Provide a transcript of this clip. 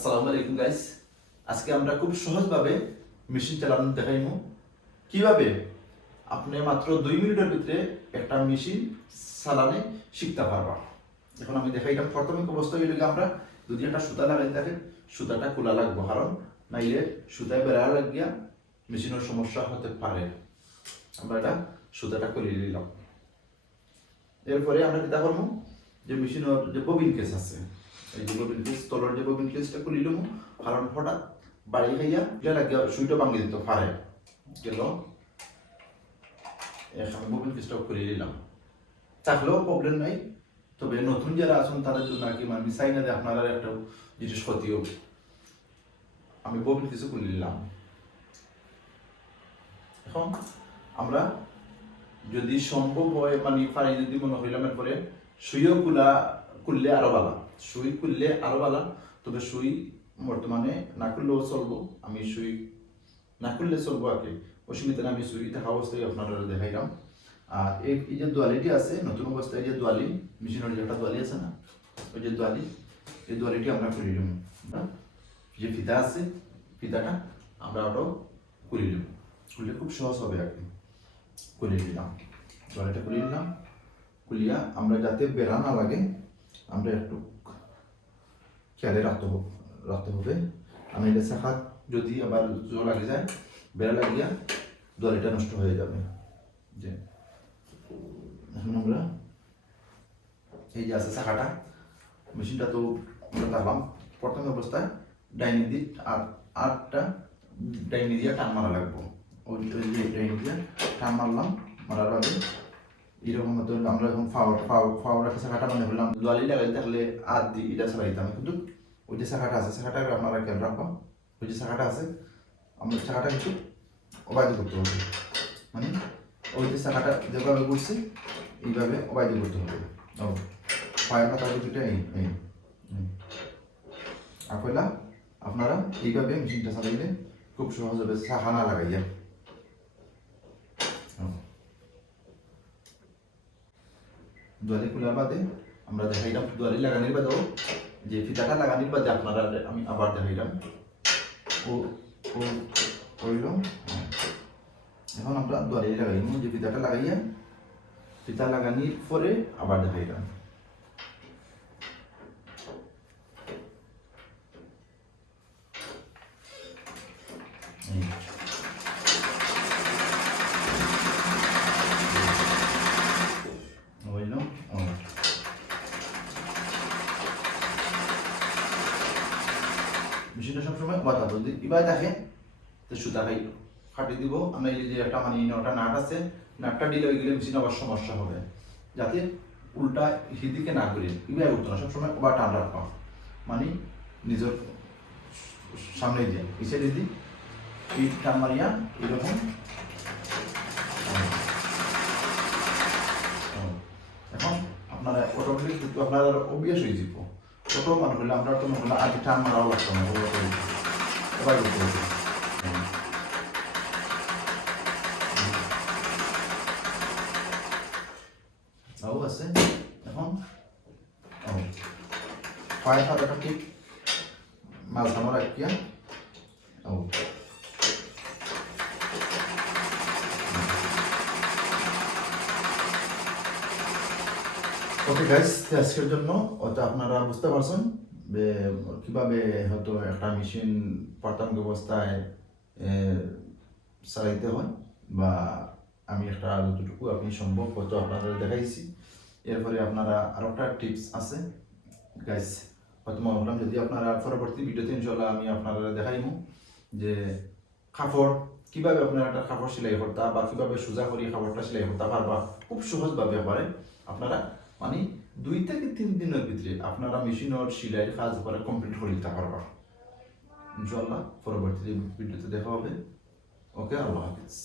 আসসালামু আলাইকুম গাইস। আজকে আমরা খুব সহজভাবে মেশিন চালানো দেখাইমু কিভাবে আপনি মাত্র 2 মিনিটের ভিতরে একটা মেশিন চালানে শিখতে পারবা। এখন আমি দেখাইলাম প্রাথমিক অবস্থা হইলে আমরা যদি একটা সুতা লাগাই থাকে সুতাটা খোলা লাগবে, কারণ নাইলে সুতায় বেড়া লাগিয়া মেশিনের সমস্যা হতে পারে। আমরা এটা সুতাটা খুলে নিলাম। এরপরে আমরা যেটা করবো যে মেশিনের যে ববিন কেস আছে, এই যে ববিন কেস তলের যে ববিন কেসটা খুলে নিলাম, কারণ হঠাৎ বাড়ি খাইয়া এটা লাগিয়া সুইটা ভাঙি দিতে পারে। গেল এখানে ববিন কেসটাও খুলে নিলাম, থাকলেও প্রবলেম নাই। তবে নতুন যারা আছেন তাদের জন্য আর কি আমি চাই না যে আপনারা একটা জিনিস ক্ষতি হোক। আমি ববিন কেসও খুলে নিলাম। এখন আমরা যদি সম্ভব হয় মানে পারি যদি মনে হইলাম এরপরে সুইও খুললে আরো ভালো, সুই খুললে আরো ভালো। তবে সুই বর্তমানে না খুললেও চলবো, আমি সুই না খুললে চলবো আর কি, অসুবিধা আমি সুই থাকা অবস্থায় আপনারা দেখাইলাম। আর এই যে দোয়ালিটি আছে নতুন অবস্থায়, যে দোয়ালি মেশিনের যে একটা দোয়ালি আছে না, ওই যে দোয়ালি, এই দোয়ালিটি আমরা খুলে নেব। যে ফিতা আছে ফিতাটা আমরা ওটাও খুলে নেব, খুললে খুব সহজ হবে আর কি। খুলে নিলাম, দোয়ালিটা খুলে নিলাম। খুলিয়া আমরা যাতে বেড়া না লাগে আমরা একটু খেয়ালে রাখতে হবে। আমি এটা শাখা যদি আবার জোর লাগে যায় বেড়া লাগিয়া দোয়ালিটা নষ্ট হয়ে যাবে। যে এখন আমরা এই যে আছে শাখাটা, মেশিনটা তো আমরা তারলাম প্রথম অবস্থায় ডাইনি দিক আর আটটা ডাইনি দিয়ে টান মারা লাগবো। ওই যে ডাইনি দিয়ে টান মারলাম, মারার আগে এরকম মতো আমরা এখন ফাওয়ার একটা শাখাটা মানে হলাম দোয়ালি লাগাই থাকলে আর দি এটা চালাইতাম, কিন্তু ওই যে শাখাটা আছে শাখাটা আপনারা খেয়াল রাখবা। ওই যে শাখাটা আছে আমরা শাখাটা কিন্তু অবাধ্য করতে হবে, মানে ওই যে শাখাটা যেভাবে করছে এইভাবে অবাধ্য করতে হবে। ও পায়ের পাতা দুটা এই আপেলা আপনারা এইভাবে মেশিনটা চালাইলে খুব সহজ হবে শাখা না লাগাইয়া। দোয়ালি খোলার বাদে আমরা দেখাইলাম, দোয়ালি লাগানির বাদেও যে ফিতাটা লাগানির বাদে আপনারা আমি আবার দেখাইলাম ও ও কইল। এখন আমরা দোয়ালি লাগাইলাম, যে ফিতাটা লাগাইয়া ফিতা লাগানির পরে আবার দেখাইলাম। মেশিনটা সবসময় বাতা যদি এবার থাকে তো সুতা খাটি দিব। আমরা এই যে একটা মানে ওটা নাট আছে, নাটটা দিলে ওই গেলে মেশিন আবার সমস্যা হবে, যাতে উল্টা হিদিকে না করি এবার উঠতো না, সবসময় ওবার টান রাখবা, মানে নিজের সামনে দিয়ে পিছিয়ে দিদি এই টান মারিয়া এরকম। এখন আপনারা অটোমেটিক কিন্তু আপনারা অভ্যাস হয়ে যাব। ছোটো মানুষ হলে আমরা তো মনে হলো আগে টান মারাও লাগতো না, সবাই করতে হবে। আছে এখন পায়ের পাতাটা ঠিক মাঝখানে রাখিয়া ওকে গাইস, আজকের জন্য হয়তো আপনারা বুঝতে পারছেন যে কীভাবে হয়তো একটা মেশিন প্রাথমিক অবস্থায় চালাইতে হয়, বা আমি একটা যতটুকু আপনি সম্ভব হয়তো আপনাদের দেখাইছি। এরপরে আপনারা আরও একটা টিপস আছে গাইস, হয়তো মনে করলাম যদি আপনারা পরবর্তী ভিডিওতে ইনশাল্লাহ আমি আপনারা দেখাইমু যে কাপড় কীভাবে আপনারা একটা কাপড় সেলাই করতে বা কীভাবে সোজা করিয়ে কাপড়টা সেলাই করতে পারবা খুব সহজভাবে পারে। আপনারা মানে 2 থেকে 3 দিনের ভিতরে আপনারা মেশিনের সেলাইয়ের কাজ করে কমপ্লিট করে দিতে পারবা ইনশাল্লাহ। পরবর্তী ভিডিওতে দেখা হবে। ওকে, আল্লাহ হাফিজ।